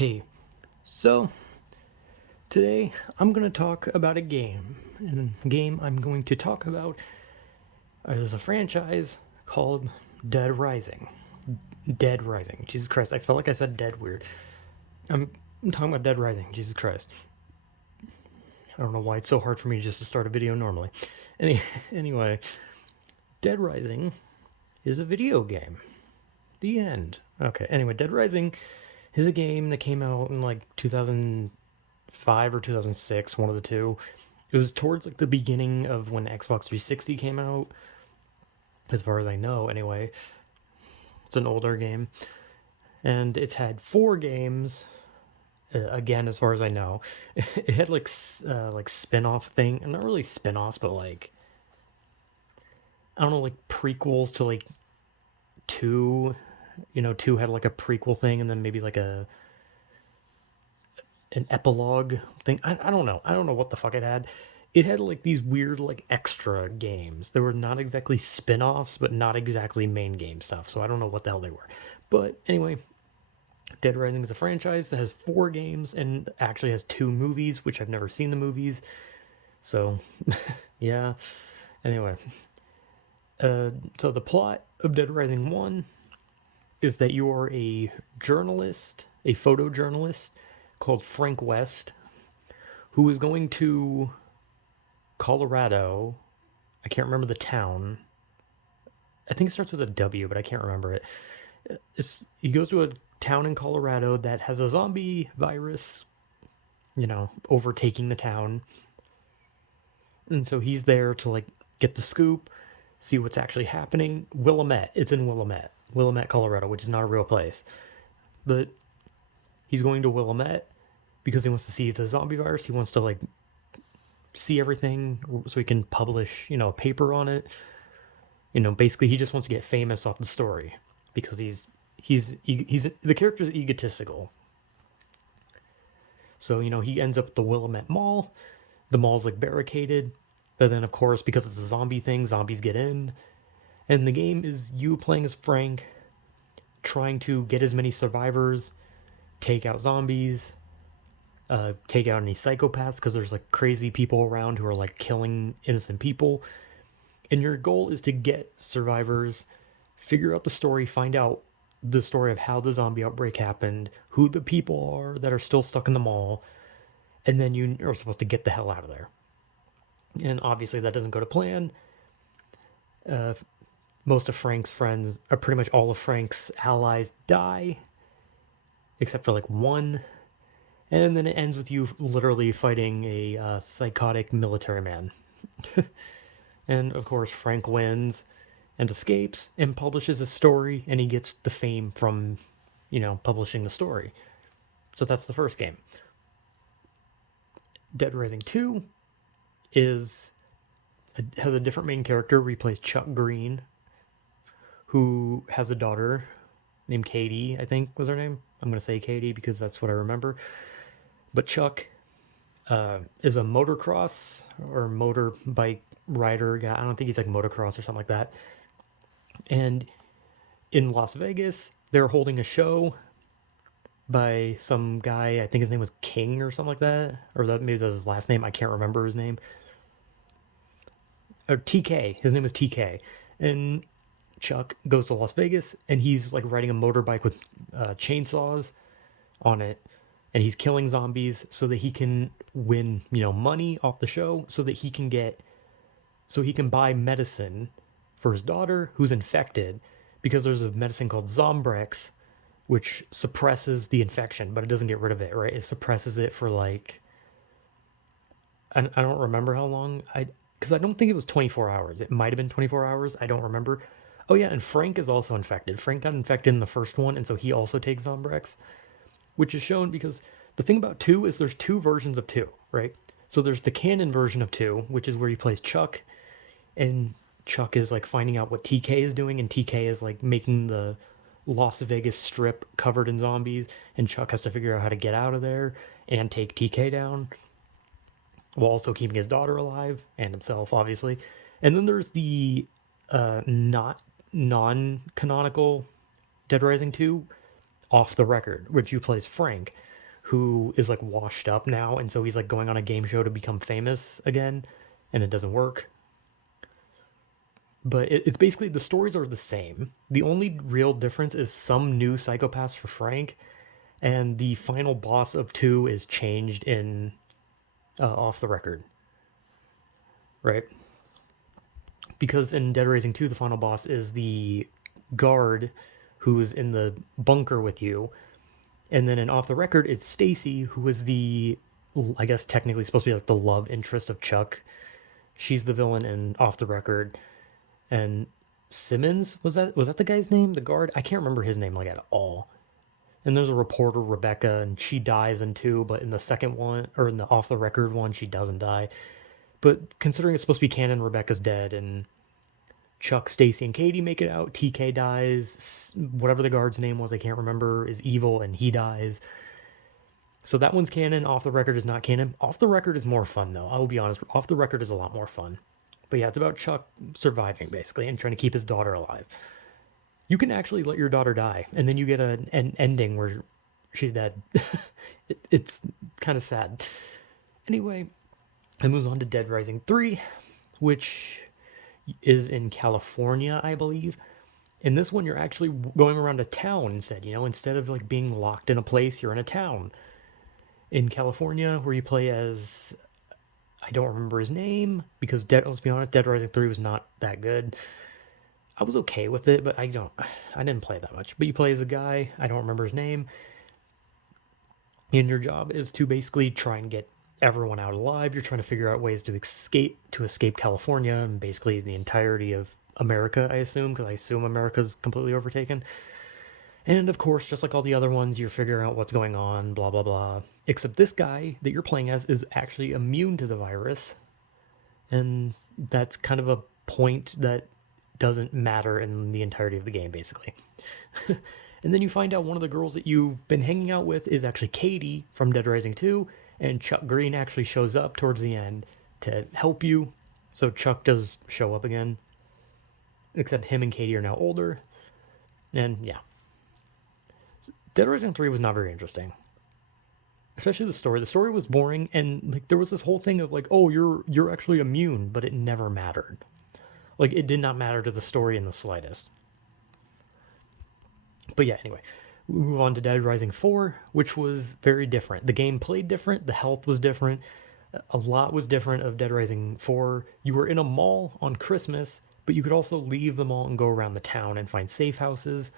Hey, so today I'm going to talk about a game. And the game I'm going to talk about is a franchise called Dead Rising. Dead Rising. Jesus Christ, I felt like I said dead weird. I'm, I'm talking about Dead Rising. Jesus Christ. I don't know why it's so hard for me just to start a video normally. Anyway, Dead Rising is a video game. The end. Okay, anyway, Dead Rising is a game that came out in like 2005 or 2006, one of the two. It was towards like the beginning of when Xbox 360 came out, as far as I know anyway. It's an older game. And it's had 4 games, again, as far as I know. It had like spin-off thing, not really spin-offs, but like, I don't know, like prequels to like 2. 2 had like a prequel thing, and then maybe like an epilogue thing. I don't know. I don't know what the fuck it had. It had like these weird like extra games. They were not exactly spin-offs, but not exactly main game stuff. So I don't know what the hell they were. But anyway, Dead Rising is a franchise that has 4 games and actually has 2 movies, which I've never seen the movies. So yeah. Anyway, so the plot of Dead Rising 1 is that you are a journalist, a photojournalist called Frank West, who is going to Colorado. I can't remember the town. I think it starts with a W, but I can't remember it. He goes to a town in Colorado that has a zombie virus, overtaking the town. And so he's there to like get the scoop, see what's actually happening. Willamette. It's in Willamette, Colorado, which is not a real place. But he's going to Willamette because he wants to see the zombie virus. He wants to like see everything so he can publish, a paper on it. Basically he just wants to get famous off the story because he's the character's egotistical. So, he ends up at the Willamette Mall. The mall's like barricaded, but then of course because it's a zombie thing, zombies get in. And the game is you playing as Frank, trying to get as many survivors, take out zombies, take out any psychopaths because there's like crazy people around who are like killing innocent people. And your goal is to get survivors, figure out the story, find out the story of how the zombie outbreak happened, who the people are that are still stuck in the mall, and then you are supposed to get the hell out of there. And obviously that doesn't go to plan. Uh, most of Frank's friends, or pretty much all of Frank's allies, die, except for like one. And then it ends with you literally fighting a psychotic military man. And of course, Frank wins and escapes and publishes a story, and he gets the fame from, publishing the story. So that's the first game. Dead Rising 2 has a different main character. We play Chuck Green, who has a daughter named Katie, I think was her name. I'm going to say Katie because that's what I remember. But Chuck is a motocross or motorbike rider guy. I don't think he's like motocross or something like that. And in Las Vegas, they're holding a show by some guy. I think his name was King or something like that, or maybe that's his last name. I can't remember his name. Or TK. His name was TK, and Chuck goes to Las Vegas, and he's like riding a motorbike with chainsaws on it, and he's killing zombies so that he can win, money off the show, so that he can buy medicine for his daughter who's infected, because there's a medicine called Zombrex, which suppresses the infection, but it doesn't get rid of it, right? It suppresses it for like, I don't remember how long. Because I don't think it was 24 hours. It might have been 24 hours. I don't remember. Oh yeah, and Frank is also infected. Frank got infected in the first one, and so he also takes Zombrex, which is shown because the thing about 2 is there's 2 versions of 2, right? So there's the canon version of 2, which is where he plays Chuck, and Chuck is like finding out what TK is doing, and TK is like making the Las Vegas Strip covered in zombies, and Chuck has to figure out how to get out of there and take TK down while also keeping his daughter alive and himself, obviously. And then there's the not non-canonical Dead Rising 2, Off the Record, which you play as Frank, who is like washed up now, and so he's like going on a game show to become famous again, and it doesn't work. But it's basically the stories are the same. The only real difference is some new psychopaths for Frank, and the final boss of 2 is changed in Off the Record, right? Because in Dead Rising 2, the final boss is the guard who's in the bunker with you, and then in Off the Record, it's Stacy, who is the, I guess technically supposed to be like the love interest of Chuck. She's the villain in Off the Record, and Simmons, was that the guy's name, the guard? I can't remember his name like at all. And there's a reporter, Rebecca, and she dies in 2, but in the second one, or in the Off the Record one, she doesn't die. But considering it's supposed to be canon, Rebecca's dead, and Chuck, Stacy, and Katie make it out. TK dies. Whatever the guard's name was, I can't remember, is evil, and he dies. So that one's canon. Off the Record is not canon. Off the Record is more fun, though. I will be honest. Off the Record is a lot more fun. But yeah, it's about Chuck surviving, basically, and trying to keep his daughter alive. You can actually let your daughter die, and then you get an ending where she's dead. It's kind of sad. Anyway, it moves on to Dead Rising 3, which is in California, I believe. In this one, you're actually going around a town instead, instead of like being locked in a place, you're in a town. In California, where you play as, I don't remember his name, because let's be honest, Dead Rising 3 was not that good. I was okay with it, but I didn't play that much. But you play as a guy, I don't remember his name, and your job is to basically try and get everyone out alive. You're trying to figure out ways to escape California and basically the entirety of America, I assume, because I assume America's completely overtaken. And of course, just like all the other ones, you're figuring out what's going on, blah, blah, blah. Except this guy that you're playing as is actually immune to the virus. And that's kind of a point that doesn't matter in the entirety of the game, basically. And then you find out one of the girls that you've been hanging out with is actually Katie from Dead Rising 2, and Chuck Green actually shows up towards the end to help you. So Chuck does show up again, except him and Katie are now older. And yeah. Dead Rising 3 was not very interesting. Especially the story. The story was boring, and like there was this whole thing of like, oh, you're actually immune, but it never mattered. Like, it did not matter to the story in the slightest. But yeah, anyway, we move on to Dead Rising 4, which was very different. The game played different, the health was different, a lot was different of Dead Rising 4. You were in a mall on Christmas, but you could also leave the mall and go around the town and find safe houses.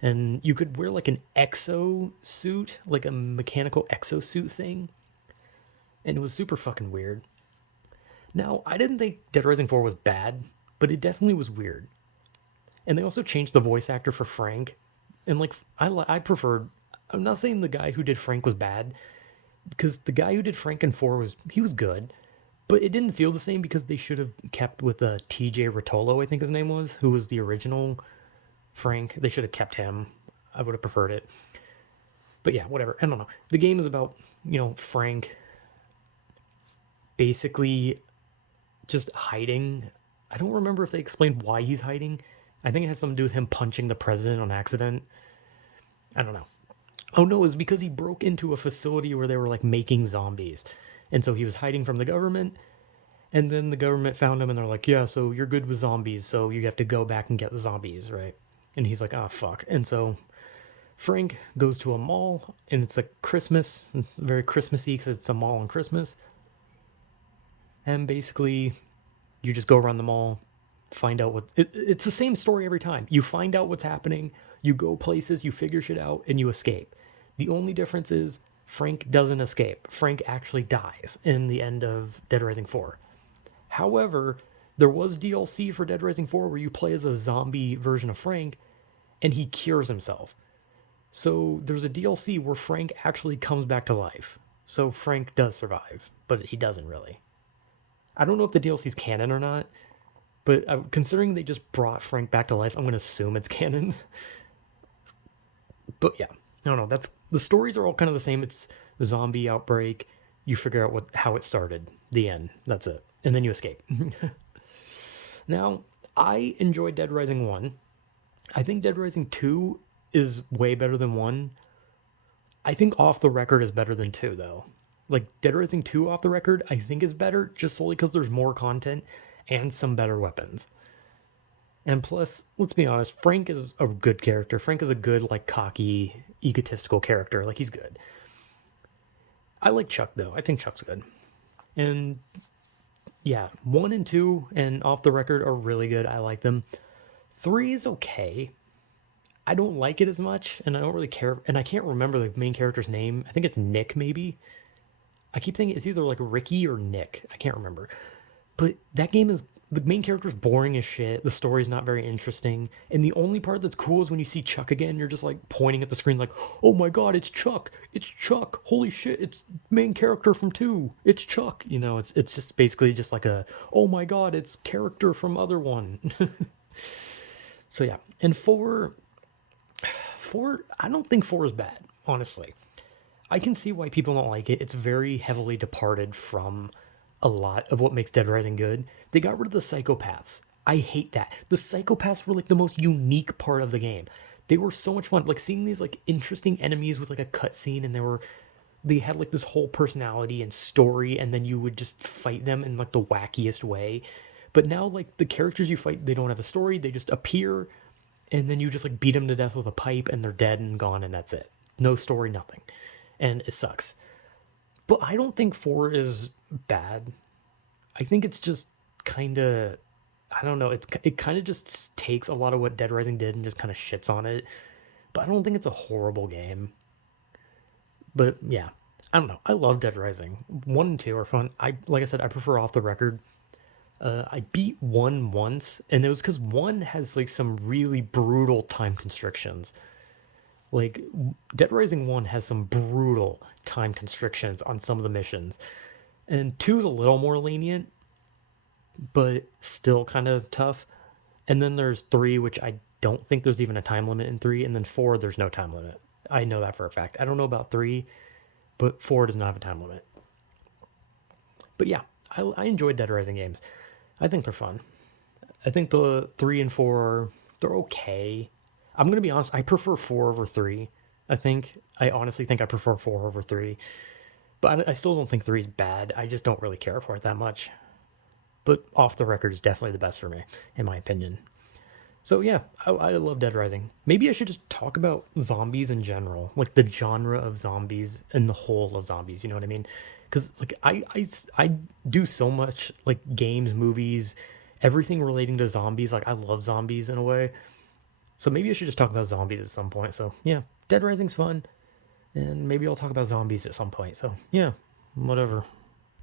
And you could wear like an exo suit, like a mechanical exosuit thing. And it was super fucking weird. Now, I didn't think Dead Rising 4 was bad, but it definitely was weird. And they also changed the voice actor for Frank. And like, I preferred, I'm not saying the guy who did Frank was bad, because the guy who did Frank in 4 was good, but it didn't feel the same because they should have kept with TJ Rotolo, I think his name was, who was the original Frank. They should have kept him. I would have preferred it. But yeah, whatever. I don't know. The game is about, Frank basically just hiding. I don't remember if they explained why he's hiding. I think it has something to do with him punching the president on accident. I don't know. Oh no, it was because he broke into a facility where they were like making zombies. And so he was hiding from the government. And then the government found him and they're like, yeah, so you're good with zombies, so you have to go back and get the zombies, right? And he's like, oh, fuck. And so Frank goes to a mall, and it's like Christmas. It's very Christmassy because it's a mall on Christmas. And basically, you just go around the mall, find out it's the same story every time. You find out what's happening, you go places, you figure shit out, and you escape. The only difference is Frank doesn't escape. Frank actually dies in the end of Dead Rising 4. However, there was DLC for Dead Rising 4 where you play as a zombie version of Frank, and he cures himself. So there's a DLC where Frank actually comes back to life. So Frank does survive, but he doesn't really. I don't know if the DLC's canon or not, but considering they just brought Frank back to life, I'm going to assume it's canon. But yeah, I don't know. The stories are all kind of the same. It's the zombie outbreak. You figure out how it started. The end. That's it. And then you escape. Now, I enjoyed Dead Rising 1. I think Dead Rising 2 is way better than 1. I think Off the Record is better than 2, though. Like, Dead Rising 2 Off the Record, I think is better just solely because there's more content and some better weapons. And plus, let's be honest, Frank is a good character. Frank is a good, like, cocky, egotistical character. Like, he's good. I like Chuck, though. I think Chuck's good. And yeah, 1 and 2 and Off the Record are really good. I like them. 3 is okay. I don't like it as much, and I don't really care. And I can't remember the main character's name. I think it's Nick, maybe. I keep thinking it's either like Ricky or Nick. I can't remember. But that game is the main character's boring as shit. The story's not very interesting. And the only part that's cool is when you see Chuck again, you're just like pointing at the screen like, "Oh my god, it's Chuck. It's Chuck. Holy shit, it's main character from 2. It's Chuck." You know, it's just basically just like a, "Oh my god, it's character from other one." So yeah. And 4, I don't think 4 is bad, honestly. I can see why people don't like it. It's very heavily departed from a lot of what makes Dead Rising good. They got rid of the psychopaths. I hate that. The psychopaths were like the most unique part of the game. They were so much fun. Like seeing these like interesting enemies with like a cutscene, and they had like this whole personality and story, and then you would just fight them in like the wackiest way. But now like the characters you fight, they don't have a story. They just appear, and then you just like beat them to death with a pipe, and they're dead and gone, and that's it. No story, nothing, and it sucks. But I don't think 4 is bad. I think it's just kind of, I don't know. It kind of just takes a lot of what Dead Rising did and just kind of shits on it. But I don't think it's a horrible game. But yeah, I don't know. I love Dead Rising. 1 and 2 are fun. I like I said, I prefer Off the Record. I beat 1 once, and it was because 1 has like some really brutal time constrictions. Like Dead Rising 1 has some brutal time constrictions on some of the missions. And 2 is a little more lenient, but still kind of tough. And then there's 3, which I don't think there's even a time limit in 3, and then 4 there's no time limit. I know that for a fact. I don't know about 3, but 4 does not have a time limit. But yeah, I enjoy Dead Rising games. I think they're fun. I think the 3 and 4 they're okay. I'm gonna be honest, I prefer 4 over 3. I honestly think I prefer 4 over 3. But I still don't think 3 is bad. I just don't really care for it that much. But Off the Record is definitely the best for me, in my opinion. So yeah, I love Dead Rising. Maybe I should just talk about zombies in general, like the genre of zombies and the whole of zombies. You know what I mean? Because like I do so much like games, movies, everything relating to zombies. Like I love zombies in a way. So maybe I should just talk about zombies at some point. So yeah, Dead Rising's fun, and maybe I'll talk about zombies at some point. So yeah, whatever.